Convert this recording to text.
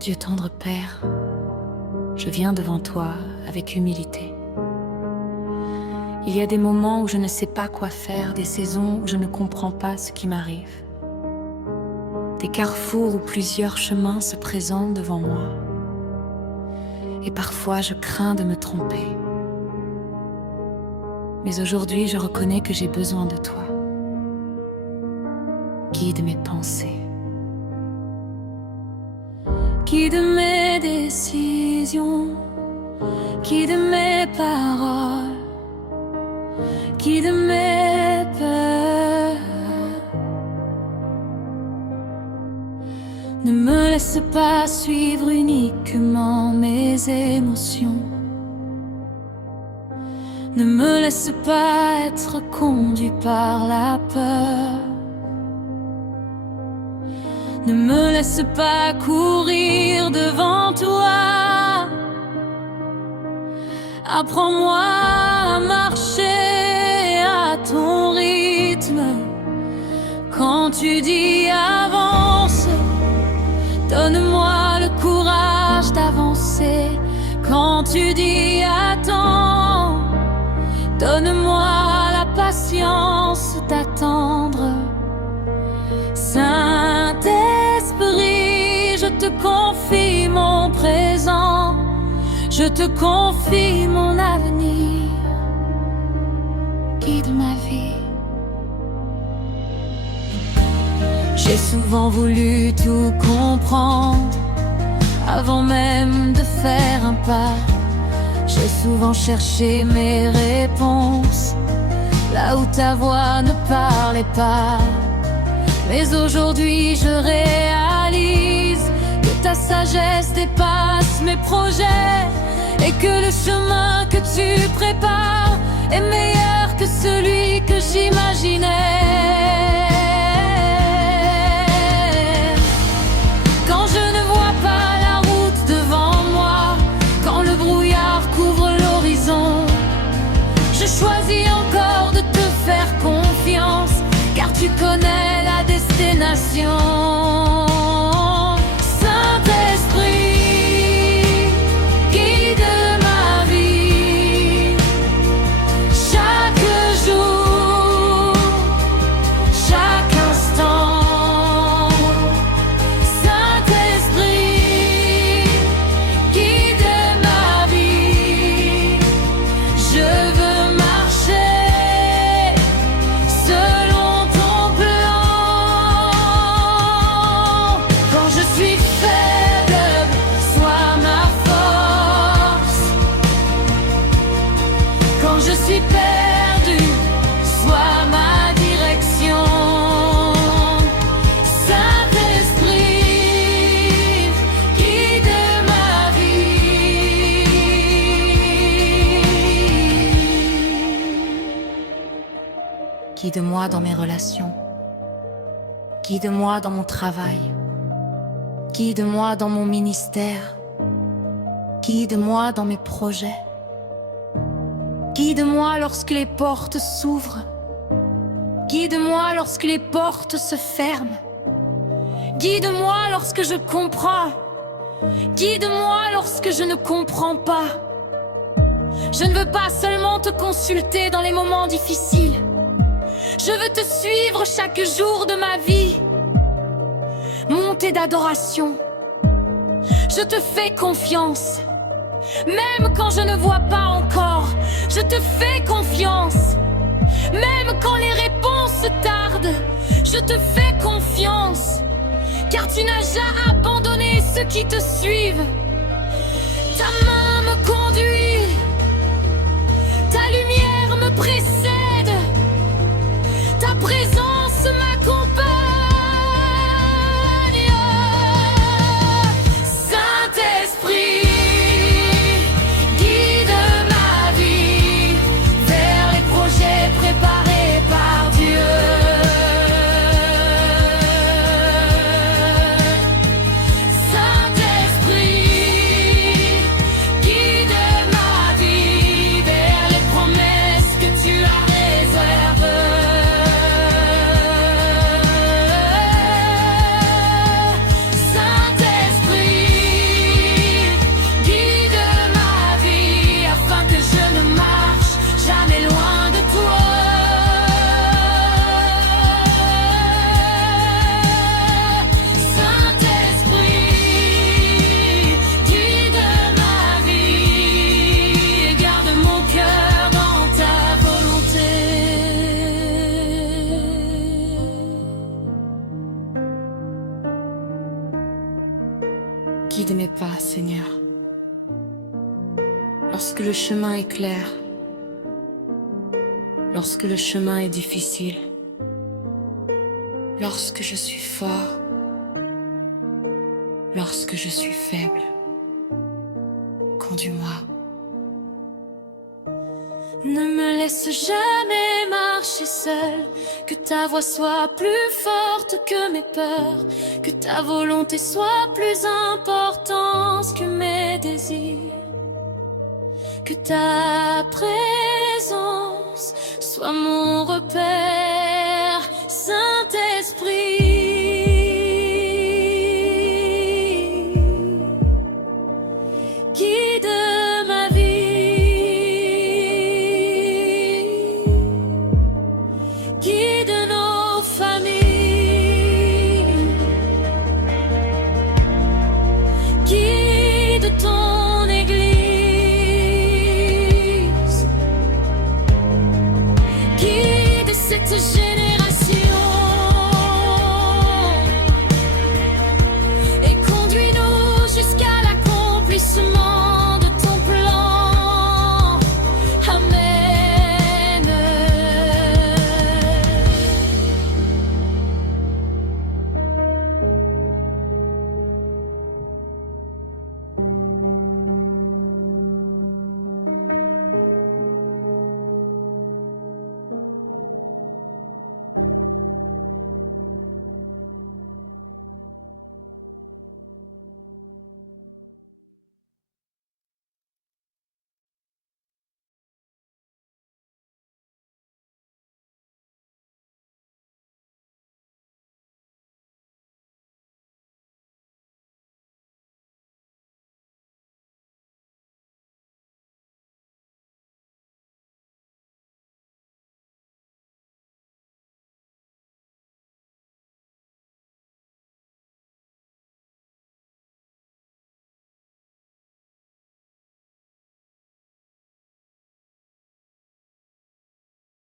Dieu tendre Père, je viens devant toi avec humilité. Il y a des moments où je ne sais pas quoi faire, des saisons où je ne comprends pas ce qui m'arrive. Des carrefours où plusieurs chemins se présentent devant moi. Et parfois je crains de me tromper. Mais aujourd'hui je reconnais que j'ai besoin de toi. Guide mes pensées. Guide mes décisions. Guide mes paroles. Guide mes peurs. Ne me laisse pas suivre uniquement mes émotions. Ne me laisse pas être conduit par la peur. Ne me laisse pas courir devant toi. Apprends-moi à marcher à ton rythme. Quand tu dis avance, donne-moi le courage d'avancer. Quand tu dis attends, donne-moi la patience d'attendre. Saint-Esprit, je te confie mon présent, je te confie mon avenir. Guide ma vie. J'ai souvent voulu tout comprendre avant même de faire un pas. J'ai souvent cherché mes réponses là où ta voix ne parlait pas. Mais aujourd'hui je réalise que ta sagesse dépasse mes projets et que le chemin que tu prépares est meilleur que celui que j'imaginais. Quand je ne vois pas la route devant moi, quand le brouillard couvre l'horizon, je choisis encore de te faire confiance, car tu connais la destination. Saint-Esprit, guide ma vie, chaque jour, chaque instant. Saint-Esprit, guide ma vie, je veux marcher selon ton plan. Quand je suis faible, sois ma force. Quand je suis perdu, sois ma direction. Saint-Esprit, guide ma vie. Guide-moi dans mes relations. Guide-moi dans mon travail. Guide-moi dans mon ministère. Guide-moi dans mes projets. Guide-moi lorsque les portes s'ouvrent. Guide-moi lorsque les portes se ferment. Guide-moi lorsque je comprends. Guide-moi lorsque je ne comprends pas. Je ne veux pas seulement te consulter dans les moments difficiles. Je veux te suivre chaque jour de ma vie. Montée d'adoration, je te fais confiance. Même quand je ne vois pas encore, je te fais confiance. Même quand les réponses tardent, je te fais confiance. Car tu n'as jamais abandonné ceux qui te suivent. Ta main me conduit, ta lumière me précède, ta présence m'accompagne. Saint-Esprit, guide ma vie vers les projets préparés par Dieu. Saint-Esprit, Guide mes pas, Seigneur. Lorsque le chemin est clair, lorsque le chemin est difficile, lorsque je suis fort, lorsque je suis faible, conduis-moi. Ne me laisse jamais marcher seul, que ta voix soit plus forte que mes peurs, que ta volonté soit plus importante que mes désirs, que ta présence soit mon repère, Saint-Esprit. Guide ma vie, guide nos familles, guide ton Église, guide cette génération.